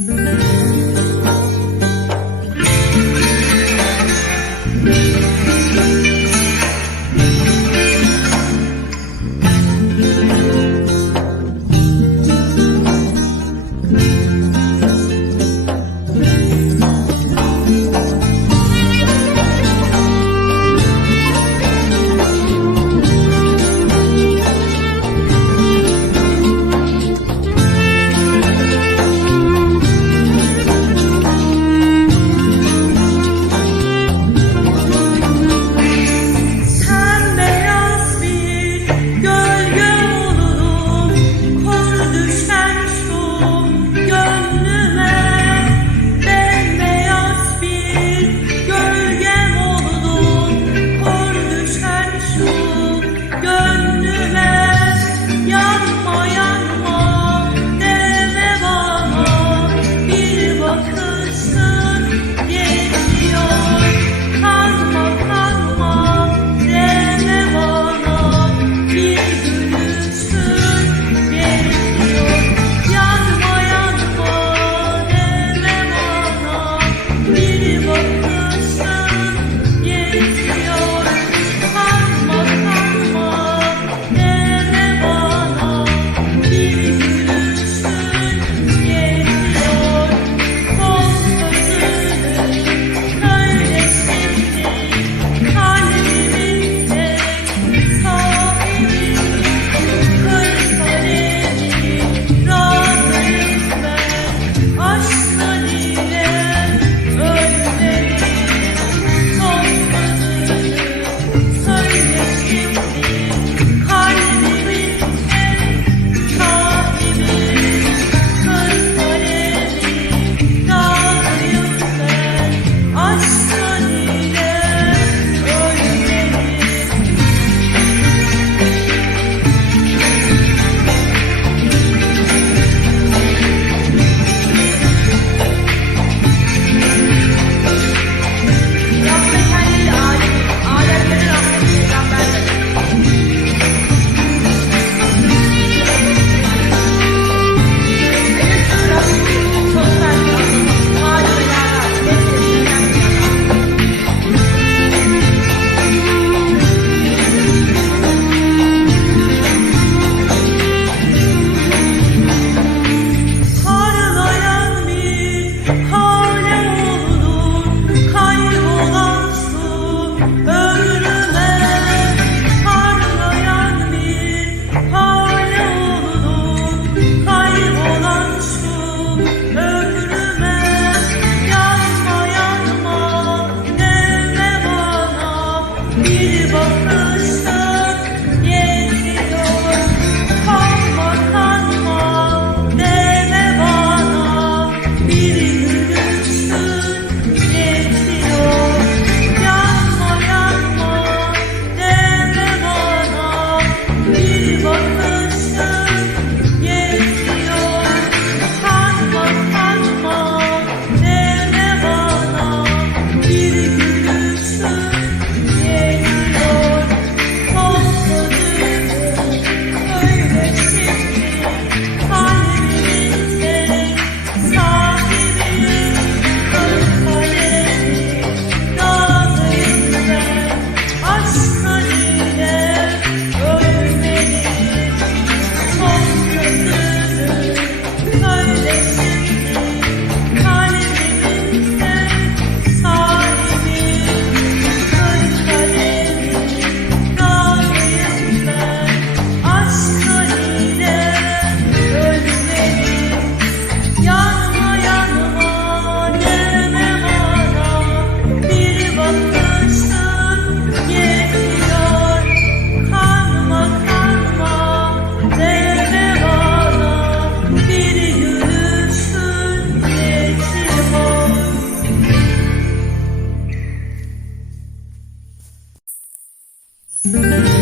아, E você Mm-hmm.